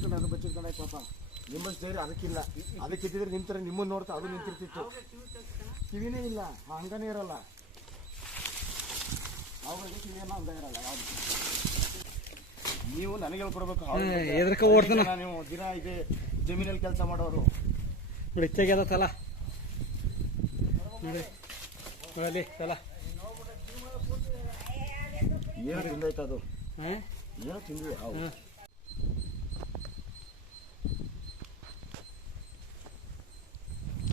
ಎದ್ರಕೊಂಡು ಅದು ಬಚ್ಚಿಟ್ಕೊಂಡಾಯ್ತು ಪಾಪ. ನಿಮ್ಮಷ್ಟು ಧೈರ್ಯ ಅದಕ್ಕಿಲ್ಲ. ಅದಕ್ಕಿದ್ದಿದ್ರೆ ನಿಮ್ಮ ಥರ ನಿಮ್ಮನ್ನು ನೋಡ್ತಾ ಅದು ನಿಂತಿರ್ತಿತ್ತು. ಕಿವಿನೇ ಇಲ್ಲ, ಹಂಗನೇ ಇರಲ್ಲ. ಅವುಗಳಿಗೆ ಕಿವಿಯನ್ನ ಹಂಗ ಇರಲ್ಲ ಯಾವುದು. ನೀವು ನನಗೆ ಹೇಳ್ಕೊಡ್ಬೇಕು. ನೀವು ದಿನ ಇದೆ ಜಮೀನಲ್ಲಿ ಕೆಲಸ ಮಾಡೋರು. ಹೆಚ್ಚಾಗ್ಯದ ತಲ ನೋಡಿ ನೋಡಿ ತಲ ಏನು ತಿಂದೈತೆ ಅದು, ಏನೋ ತಿಂದ್ವಿ. ಹೌದು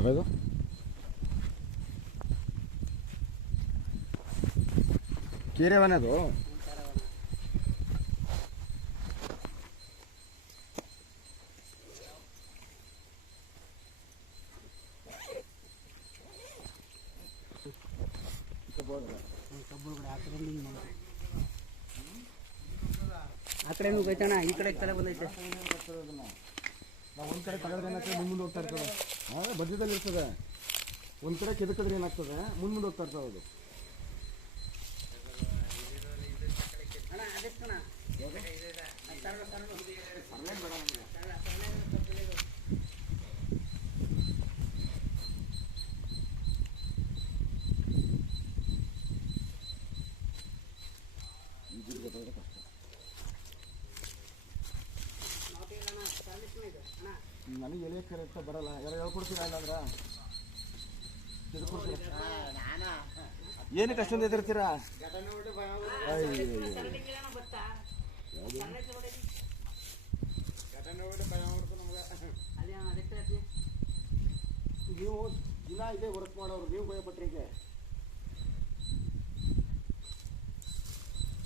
ಅದು ಕೀರೆವನದು. ಆ ಕಡೆ ಹೋಯ್ತಣ್ಣ, ಈ ಕಡೆ ತಲೆ ಬಂದೈತೆ. ನಾವು ಒಂದು ಕಡೆ ತಗದ್ರೆ ಏನಾಗ್ತದೆ, ಮುಂದೆ ಹೋಗ್ತಾ ಇರ್ತದೆ. ಮಧ್ಯದಲ್ಲಿ ಇರ್ತದೆ. ಒಂದು ಕಡೆ ಕೆದಕಿದ್ರೆ ಏನಾಗ್ತದೆ, ಮುಂದೆ ಹೋಗ್ತಾ ಇರ್ತದೆ ಅದು. ನನಗೆ ಎಲೆ ಕರೆಕ್ಟ್ ಬರಲ್ಲ. ಯಾರು ಹೇಳ್ಕೊಡ್ತೀರಾ? ಇಲ್ಲಾಂದ್ರ ಏನಕ್ಕೆ ಅಷ್ಟೊಂದು ಎದುರ್ತೀರಾ? ನೀವು ದಿನ ಇದೇ ವರ್ಕ್ ಮಾಡೋರು, ನೀವು ಭಯಪಟ್ರಿಗೆ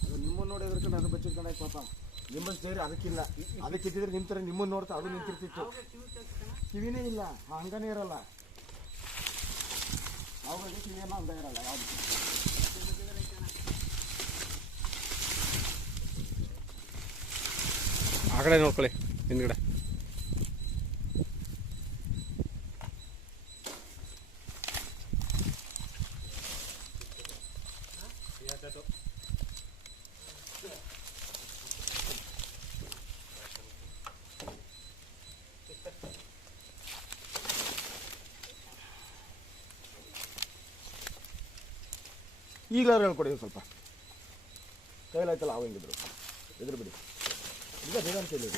ಅದು ನಿಮ್ಮನ್ನು ನೋಡಿ ಎದುರ್ಕೊಂಡು ಅದು ಬಚ್ಚಿಟ್ಕೊಂಡಾಯ್ತು ಪಾಪ. ನಿಮ್ಮಷ್ಟು ಧೈರ್ಯ ಅದಕ್ಕಿಲ್ಲ. ಅದಕ್ಕಿದ್ದಿದ್ರೆ ನಿಮ್ಮ ಥರ ನಿಮ್ಮನ್ನು ನೋಡ್ತಾ ಅದು ನಿಂತಿರ್ತಿತ್ತು. ಕಿವಿನೇ ಇಲ್ಲ, ಹಂಗನೇ ಇರಲ್ಲ. ಅವುಗಳಿಗೆ ಕಿವಿಯನ್ನ ಹಂಗ ಇರಲ್ಲ ಯಾವುದು. ಆ ಕಡೆ ನೋಡ್ಕೊಳ್ಳಿ ಹಿಂದ್ಗಡೆ. ಈಗಲಾರು ಹೇಳ್ಕೊಡಿ ಸ್ವಲ್ಪ. ಕೈಲಾಯ್ತಲ್ಲ ಅವ ಹೆಂಗಿದ್ರು ಎದುರು ಬಿಡಿ. ಈಗ ಬೇಗ ಅಂತ ಹೇಳಿ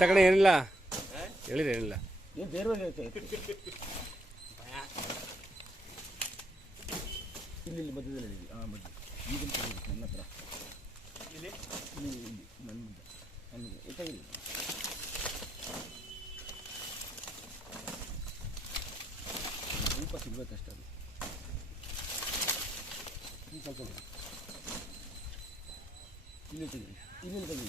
ತಗೊಂಡು ಏನಿಲ್ಲ ಹೇಳಿದ್ರೆ ಏನಿಲ್ಲ. ಏನು ಬೇರೆ ಇಲ್ಲಿ ಮಧ್ಯದಲ್ಲಿ ಮಧ್ಯ ಈಗಿನ ನನ್ನ ಹತ್ರ ಇಲ್ಲಿ ನನ್ನ ಇಲ್ಲ ಸ್ವಲ್ಪ ಸಿಗ್ಬೇಕಷ್ಟೇ. ಅದು ಈ ಸ್ವಲ್ಪ ಇಲ್ಲಿ ತೆಗಿ, ಇಲ್ಲಿ ತೆಗಿ.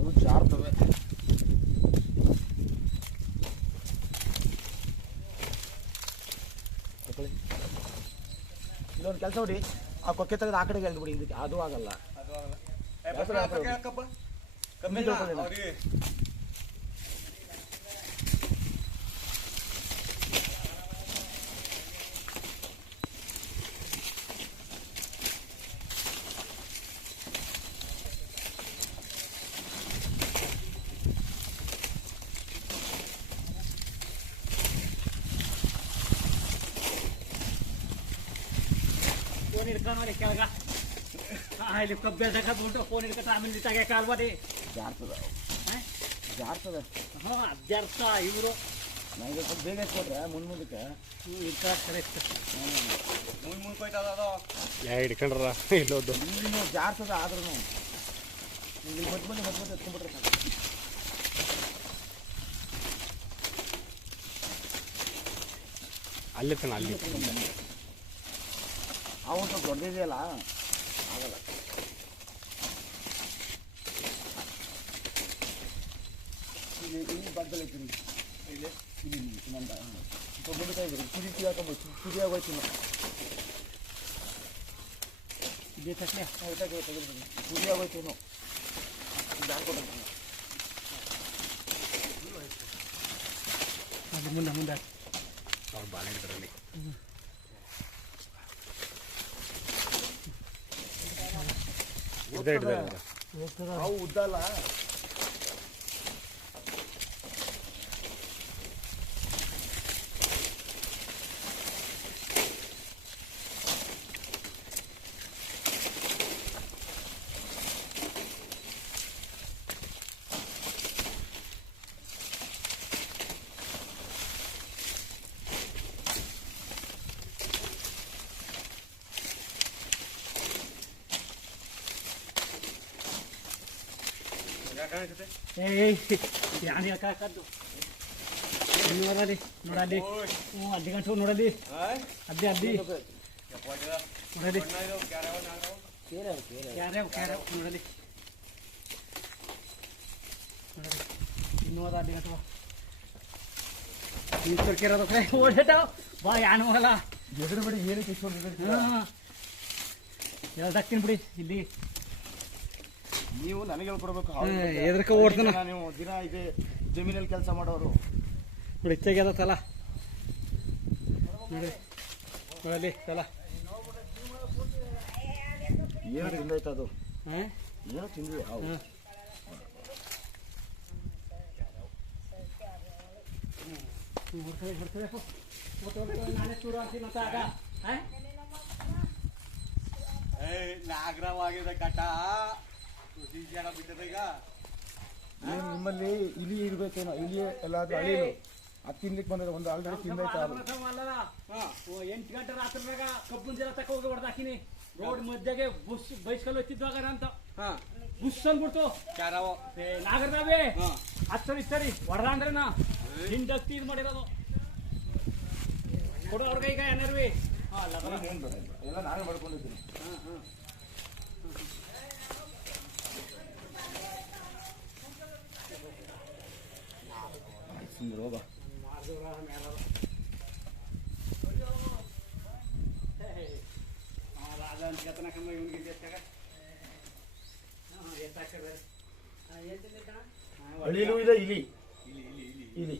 ಅದು ಜಾರ್ತವೆ. ಇಲ್ಲೊಂದು ಕೆಲಸ ನೋಡಿ, ಆ ಕೊಕ್ಕೆ ತೆಗೆದು ಆ ಕಡೆಗೆ ಎಳ್ದು ಬಿಡಿ. ಇದಕ್ಕೆ ಅದು ಆಗಲ್ಲ. ಕಮ್ಮಿ ಫೋನ್ ಹಿಡ್ಕೊಂಡು ನೋಡಿ ಕೆಳಗ ಇಲ್ಲಿ ಕಬ್ಬೆ ತಗೊಂಡ್ಬಿಟ್ಟು ಫೋನ್ ಹಿಡ್ಕೊಂಡು ಆಮೇಲೆ ತಾಗೆ ಕಾಲ್ ಮಾಡಿ ಜಾರ್ತದ ಜಾರ್ತದೆ. ಹಾಂ ಜಾರ್ತ ಇವರು ನನಗೆ ಸ್ವಲ್ಪ ಬೇಗ ಕೊಟ್ರೆ ಮುಂದಕ್ಕೆ ಕರೆಕ್ಟ್ ಮುಂದ್ಕೋಯ್ತದ ಅದು ಹಿಡ್ಕೊಂಡ್ರ ಇಲ್ಲೋದು ಇನ್ನೂ ಜಾರ್ತದ. ಆದ್ರೂ ಇಲ್ಲಿ ಮಧ್ಯ ಎತ್ಕೊಂಡ್ಬಿಟ್ರೆ ಸಾಕು. ಅಲ್ಲಿ ತನ ಅಲ್ಲಿ ಅವನು ಸ್ವಲ್ಪ ದೊಡ್ಡದಿದೆಯಲ್ಲ ಆಗಲ್ಲ. ಇಲ್ಲಿ ಬಗ್ಗಲ್ಲ ಇಲ್ಲಿ ಇನ್ನೊಂದು ಸ್ವಲ್ಪ ಮುಂದೆ ಇದ್ರಿ ಕುದಿ ಹಾಕೊಂಬೋದು ಕುದಿ ಆಗೋಯ್ತು ಇದೇ ತಟ್ಟೆ ಕುದಿ ಆಗೋಯ್ತು ಇದು ಹಾಕ್ಕೊಟ್ಟು ಅದು ಮುಂದೆ ಅವ್ರು ಬಾಳೆ ಹಿಡಿದ್ರಲ್ಲಿ ಅವು ಉದ್ದಲ್ಲ. ಯಾನಿ ಹಾಕದ್ದು ನೋಡಲಿ ನೋಡಲಿ ಅಡ್ಡಿ ಗಂಟು ನೋಡಲಿ ಅದ್ದಿ ಅದ್ದಿ ನೋಡಲಿ ಕ್ಯಾರ್ಯಾವ ನೋಡಲಿ ಇನ್ನೂ ಅದ ಅಡ್ಡಿ ಗಂಟು ನೀರು ಕಡೆ ಓಡಾಟಾವ ಬಾ ಯಾನು ಹೋಗಲ್ಲ ಎದುರು ಬಿಡಿ ಏನಕ್ಕೆ ಇಷ್ಟೊಂದು ಹಾಂ ಹೇಳ್ದಾಕ್ತೀನಿ ಬಿಡಿ ಇಲ್ಲಿ ನೀವು ನನಗೆ ಹೇಳ್ಕೊಡ್ಬೇಕು. ಎದ್ರಕ ಓಡ್ತಾನ ನೀವು ದಿನ ಇದೆ ಜಮೀನಲ್ಲಿ ಕೆಲಸ ಮಾಡೋರು ನೋಡಿ ಹೆಚ್ಚಾಗ್ಯದ ತಲ ನೋಡಿ ನೋಡಲಿ ತಲ ಏನೋ ತಿಂದಾಯ್ತು ಅದು ಹಾಂ ಏನೋ ತಿಂದ್ವಿ ಹೌದು. ನಾನೇ ಚೂರು ಅಂತೀನಿ ಅಂತ ಆಗ ನಾಗರವಾಗಿದೆ ಕಟ ಜನ ಬಿಟ್ಟದೀಗ ಏನು ನಿಮ್ಮಲ್ಲಿ ಇಲಿ ಇರ್ಬೇಕೇನೋ, ಇಲಿ ಎಲ್ಲಾದ್ರೂ ಅಳಿಲು ಅದು ತಿನ್ಲಿಕ್ಕೆ ಬಂದ್ರೆ ಒಂದು ಆಲ್ರೆಡಿ ತಿಂದಾಯ್ತು ಅದು. 8 ಗಂಟೆ ರಾತ್ರಿದಾಗ ಕಬ್ಬನ್ ಜಲ ತಕ ಹೋಗಿ ಹೊಡೆದಾಕಿನಿ ರೋಡ್ ಮಧ್ಯಗೆ ಬುಸ್ ಬೈಸ್ಕಲ್ ಹೋಗ್ತಿದ್ವಾಗ ಅಂತ ಬುಸ್ ಅಂದ್ಬಿಡ್ತು ನಾಗರದಾವೆ ಹತ್ತರಿ ಇತ್ತರಿ ಹೊಡೆದ ಅಂದ್ರೆ ನಾ ಹಿಂಡಕ್ತಿ ಇದು ಮಾಡಿರೋದು ಕೊಡು ಅವ್ರಿಗೆ ಈಗ ಏನಾರ್ವಿ ಎಲ್ಲ ನಾನೇ ಮಾಡ್ಕೊಂಡಿದ್ದೀನಿ. ರೋಗ ಅಳಿಲು ಇದೆ ಇಲಿ ಇಲಿ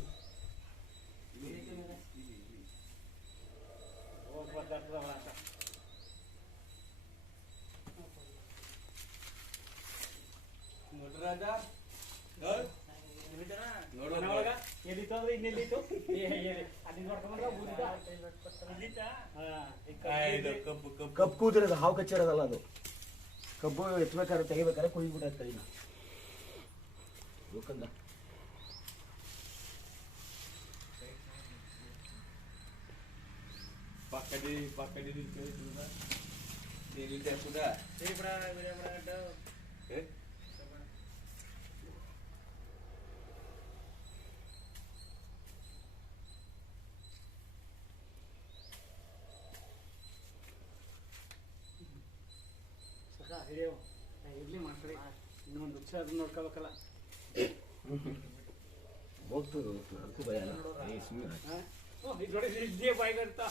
ಎಲ್ಲಿತ್ತು ಅಂದ್ರೆ ಇನ್ನೆಲ್ಲಿತ್ತು ಅಲ್ಲಿ ಕಬ್ಬು ಕೂದಿರೋದು ಹಾವು ಕಚ್ಚಿರೋದಲ್ಲ ಅದು. ಕಬ್ಬು ಎತ್ತಬೇಕಾದ್ರೆ ತೆಗಿಬೇಕಾದ್ರೆ ಕುಯ್ಬಿಡೋದು ಕೈನ ಹೋಗಂದ ಪಕ್ಕಡಿ ಸುಧಾ ಇರ್ಲಿ ಮಾಡ್ತಾರೆ ಇನ್ನೊಂದು ವರ್ಷ ಅದನ್ನ ನೋಡ್ಕೋಬೇಕಲ್ಲ. ಹೋಗ್ತದೆ ಅದಕ್ಕೂ ಭಯ ಅಲ್ಲ. ಇದೇ ಬಾಯಿಗೆ ಇರ್ತಾ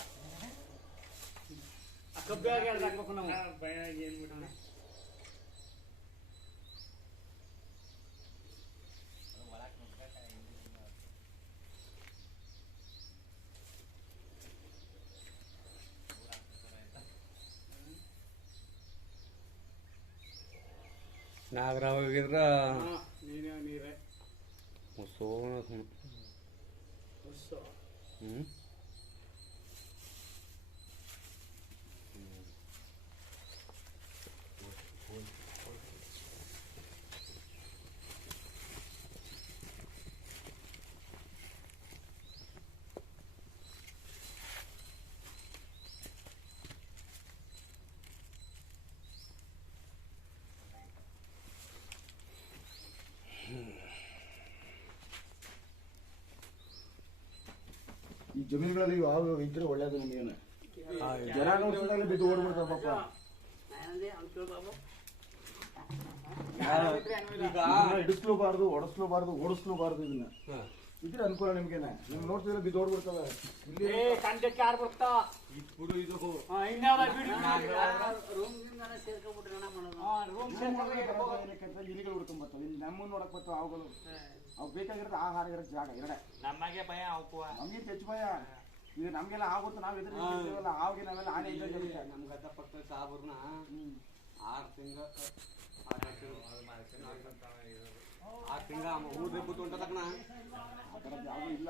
ಆ ಕಬ್ಬಿಯಾಗಿ ಹಾಕ್ಬೇಕು ನಾವು ಭಯ ಏನು ಬಿಡೋಣ. ನಾಗರಾವ್ ಹೋಗಿದ್ರ ನೀರೇ ಸೋಣ ಈ ಜಮೀನುಗಳಲ್ಲಿ ಯಾವ ಇದ್ರೆ ಒಳ್ಳೇದು ನಿಮಗೇನೆ. ಜನ ನೋಡ್ತಿದ್ದಾಗಲೇ ಬಿದ್ದು ಓಡ್ಬಿಡ್ತಾವ ಪಾಪ. ಹಿಡಿಸ್ಲೂಬಾರ್ದು, ಹೊಡಸ್ಲೂಬಾರ್ದು, ಓಡಿಸ್ಲೂಬಾರ್ದು. ಇದನ್ನ ಇದ್ರೆ ಅನುಕೂಲ ನಿಮ್ಗೇನೆ. ನಿಮ್ಗೆ ನೋಡ್ತಿದ್ರೆ ಬಿದ್ದು ಓಡ್ಬಿಡ್ತವೆ. ಇಲ್ಲಿ ಕಂಡಕ್ಕೆ ಯಾರು ಬರ್ತಾ ಇಟ್ಬಿಡು ಇದು ಇಲಿಗಳು ಹುಡ್ಕೊಂಡ್ ಬರ್ತಾವೆ. ಇಲ್ಲಿ ನಮ್ಮನ್ನ ನೋಡಕ್ ಬರ್ತಾವ ಅವುಗಳು. ಅವು ಬೇಕಾಗಿರೋದು ಆಹಾರ ಇರೋದು ಜಾಗ ಎರಡೇ. ನಮಗೆ ಭಯ ನಮ್ಗೆ ಹೆಚ್ಚು ಭಯ. ಈಗ ನಮ್ಗೆಲ್ಲ ಆಗುತ್ತೆ, ನಾವ್ ಎದುರು ಆವಿಗೆ ನಾವೆಲ್ಲ ಆನೆ ಇದ್ದಾಗ ನಮ್ ಗದ್ದ ಪಕ್ಕ ಸಾಬರ್ನ 6 ತಿಂಗಳ 6 ತಿಂಗಳ ಊರ್ ಬಿಟ್ಟು ಹೊಂಟ ತಕ್ಕಣ ಆ ಥರದ್ದು ಯಾವುದು ಇಲ್ಲ.